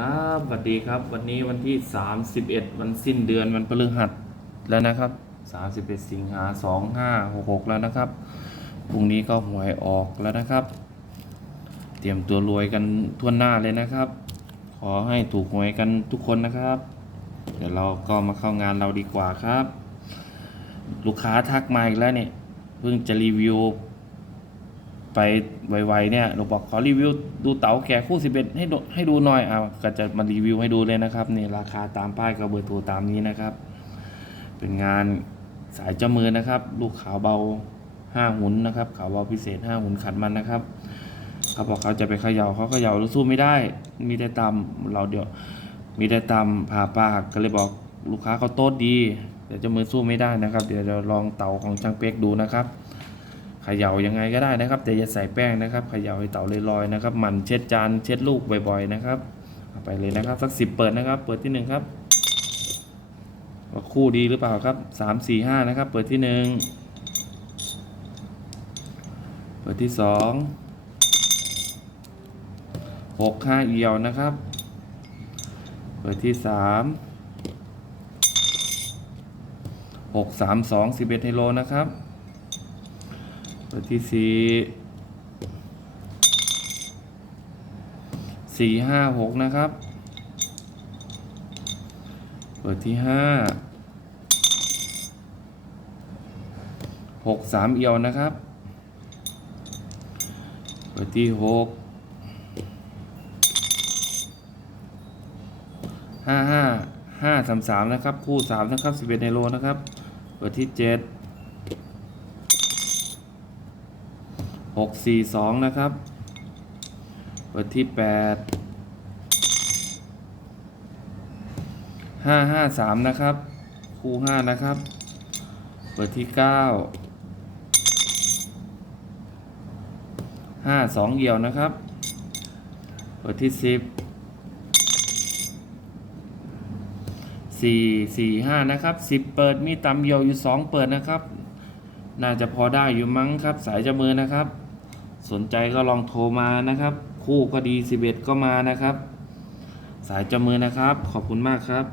ครับสวัสดีครับ วันนี้วันที่ 31 วันสิ้นเดือนวันพฤหัสแล้วนะครับ 31 สิงหา2566 แล้วนะครับ พรุ่งนี้ก็หวยออกแล้วนะครับ เตรียมตัวรวยกันทั่วหน้าเลยนะครับ ขอให้ถูกหวยกันทุกคนนะครับ เดี๋ยวเราก็มาเข้างานเราดีกว่าครับ ลูกค้าทักมาอีกแล้วเนี่ย เพิ่งจะรีวิว ไปไวๆเนี่ยหนูบอกขอรีวิวดูเต๋าแก่คู่ 11 ให้ดูให้ดูหน่อยอะก็จะมารีวิวให้ดูเลยนะครับนี่ราคาตามป้ายกับเบอร์โทรตามนี้นะครับ เป็นงานสายเจ้ามือนะครับ ลูกขาวเบา 5 หุนนะครับขาวเบาพิเศษ 5 หุนขัดมันนะครับเขาบอกเขาจะไปเขย่าเขาเขย่าแล้วสู้ไม่ได้ มีแต่ตำเราเดี๋ยว มีแต่ตำผ่าปากก็เลยบอกลูกค้าเขาโต๊ดดี เดี๋ยวเจ้ามือสู้ไม่ได้นะครับ เดี๋ยวเราลองเต๋าของช่างเป๊กดูนะครับ เขย่ายังไงก็ได้นะครับ แต่อย่าใส่แป้งนะครับเขย่าให้เต่าลอยๆนะครับหมันเช็ดจานเช็ดลูกบ่อยๆนะครับเอาไปเลยนะครับสักสิบเปิดนะครับ เปิดที่หนึ่งครับว่าคู่ดีหรือเปล่าครับสามสี่ห้านะครับ เปิดที่หนึ่งเปิดที่สองหกห้าเอียวนะครับ เปิดที่สามหกสามสองสิบเอ็ดไฮโลนะครับ เปิดที่สี่สี่ห้าหกนะครับเปิดที่ห้าหกสามเอียวนะครับเปิดที่หกห้าห้าห้าสามสามนะครับ คู่สามนะครับสิบเอ็ดในโลนะครับเปิดที่เจ็ด หกสี่สองนะครับ เปิดที่แปดห้าห้าสามนะครับ คู่ห้านะครับ เปิดที่เก้าห้าสองเอี่ยวนะครับ เปิดที่สิบสี่สี่ห้านะครับสิบเปิดมีตำเอี่ยวอยู่สองเปิดนะครับ น่าจะพอได้อยู่มั้งครับ สายจามือนะครับ สนใจก็ลองโทรมานะครับ คู่ก็ดี 11 ก็มานะครับ สายจมือนะครับ ขอบคุณมากครับ